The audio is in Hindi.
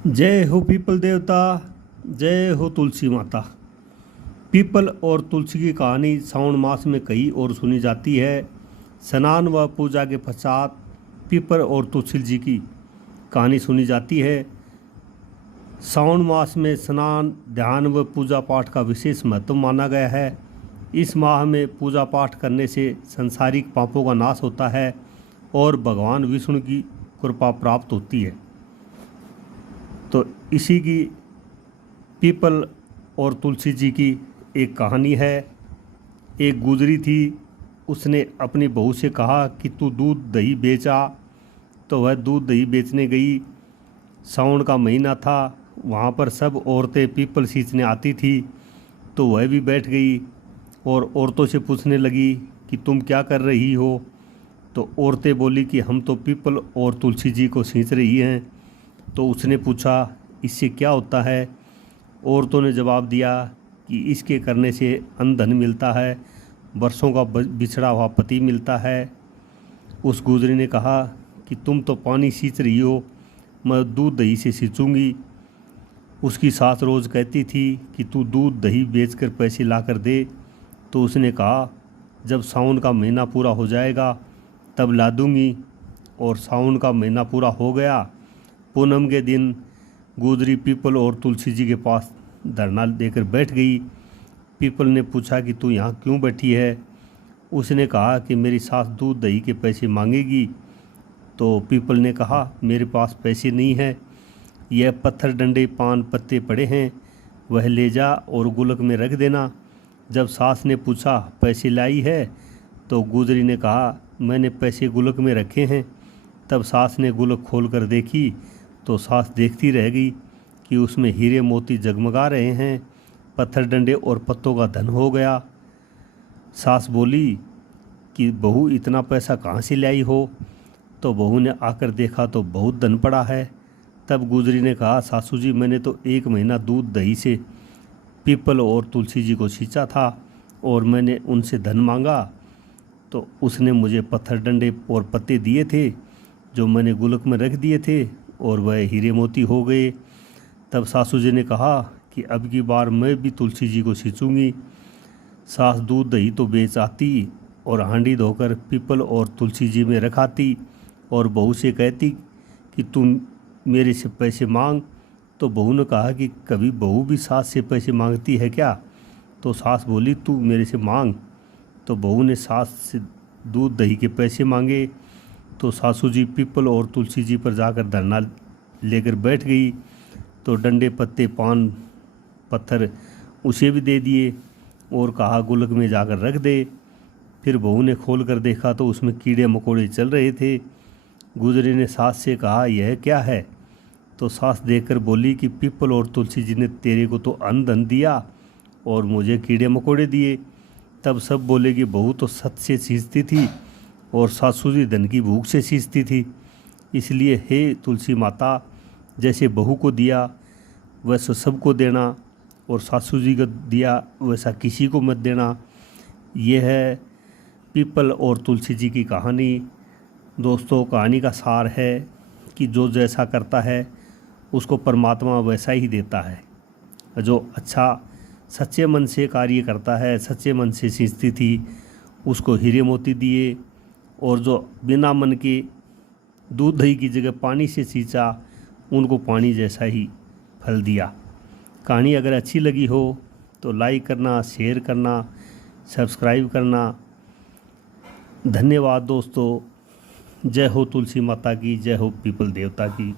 जय हो पीपल देवता, जय हो तुलसी माता। पीपल और तुलसी की कहानी श्रावण मास में कई और सुनी जाती है। स्नान व पूजा के पश्चात पीपल और तुलसी जी की कहानी सुनी जाती है। श्रावण मास में स्नान, ध्यान व पूजा पाठ का विशेष महत्व माना गया है। इस माह में पूजा पाठ करने से संसारिक पापों का नाश होता है और भगवान विष्णु की कृपा प्राप्त होती है। तो इसी की पीपल और तुलसी जी की एक कहानी है। एक गुजरी थी, उसने अपनी बहू से कहा कि तू दूध दही बेचा। तो वह दूध दही बेचने गई। सावन का महीना था, वहाँ पर सब औरतें पीपल सींचने आती थी। तो वह भी बैठ गई और औरतों से पूछने लगी कि तुम क्या कर रही हो। तो औरतें बोली कि हम तो पीपल और तुलसी जी को सींच रही हैं। तो उसने पूछा इससे क्या होता है। औरतों ने जवाब दिया कि इसके करने से धन मिलता है, वर्षों का बिछड़ा हुआ पति मिलता है। उस गुजरी ने कहा कि तुम तो पानी सींच रही हो, मैं दूध दही से सींचूंगी। उसकी सास रोज़ कहती थी कि तू दूध दही बेचकर पैसे ला कर दे। तो उसने कहा जब सावन का महीना पूरा हो जाएगा तब ला दूँगी। और सावन का महीना पूरा हो गया। पूनम के दिन गुजरी पीपल और तुलसी जी के पास धरना देकर बैठ गई। पीपल ने पूछा कि तू यहाँ क्यों बैठी है। उसने कहा कि मेरी सास दूध दही के पैसे मांगेगी। तो पीपल ने कहा मेरे पास पैसे नहीं है, यह पत्थर डंडे पान पत्ते पड़े हैं, वह ले जा और गुलक में रख देना। जब सास ने पूछा पैसे लाई है, तो गुजरी ने कहा मैंने पैसे गुलक में रखे हैं। तब सास ने गुलक खोल कर देखी तो सास देखती रह गई कि उसमें हीरे मोती जगमगा रहे हैं। पत्थर डंडे और पत्तों का धन हो गया। सास बोली कि बहू इतना पैसा कहाँ से लाई हो। तो बहू ने आकर देखा तो बहुत धन पड़ा है। तब गुजरी ने कहा सासू जी मैंने तो 1 महीना दूध दही से पीपल और तुलसी जी को सींचा था और मैंने उनसे धन मांगा तो उसने मुझे पत्थर डंडे और पत्ते दिए थे जो मैंने गुलक में रख दिए थे और वह हीरे मोती हो गए। तब सासू जी ने कहा कि अब की बार मैं भी तुलसी जी को सींचूंगी। सास दूध दही तो बेच आती और हांडी धोकर पीपल और तुलसी जी में रखाती और बहू से कहती कि तुम मेरे से पैसे मांग। तो बहू ने कहा कि कभी बहू भी सास से पैसे मांगती है क्या। तो सास बोली तू मेरे से मांग। तो बहू ने सास से दूध दही के पैसे मांगे। तो सासू जी पीपल और तुलसी जी पर जाकर धरना लेकर बैठ गई। तो डंडे पत्ते पान पत्थर उसे भी दे दिए और कहा गुलक में जाकर रख दे। फिर बहू ने खोल कर देखा तो उसमें कीड़े मकोड़े चल रहे थे। गुजरी ने सास से कहा यह क्या है। तो सास देखकर बोली कि पीपल और तुलसी जी ने तेरे को तो धन दिया और मुझे कीड़े मकोड़े दिए। तब सब बोले कि बहू तो सत से सींचती थी और सासू जी धन की भूख से सींचती थी। इसलिए हे तुलसी माता, जैसे बहू को दिया वैसा सबको देना और सासू जी को दिया वैसा किसी को मत देना। यह है पीपल और तुलसी जी की कहानी। दोस्तों, कहानी का सार है कि जो जैसा करता है उसको परमात्मा वैसा ही देता है। जो अच्छा सच्चे मन से कार्य करता है, सच्चे मन से सींचती थी, उसको हीरे मोती दिए और जो बिना मन के दूध दही की जगह पानी से सींचा उनको पानी जैसा ही फल दिया। कहानी अगर अच्छी लगी हो तो लाइक करना, शेयर करना, सब्सक्राइब करना। धन्यवाद दोस्तों। जय हो तुलसी माता की, जय हो पीपल देवता की।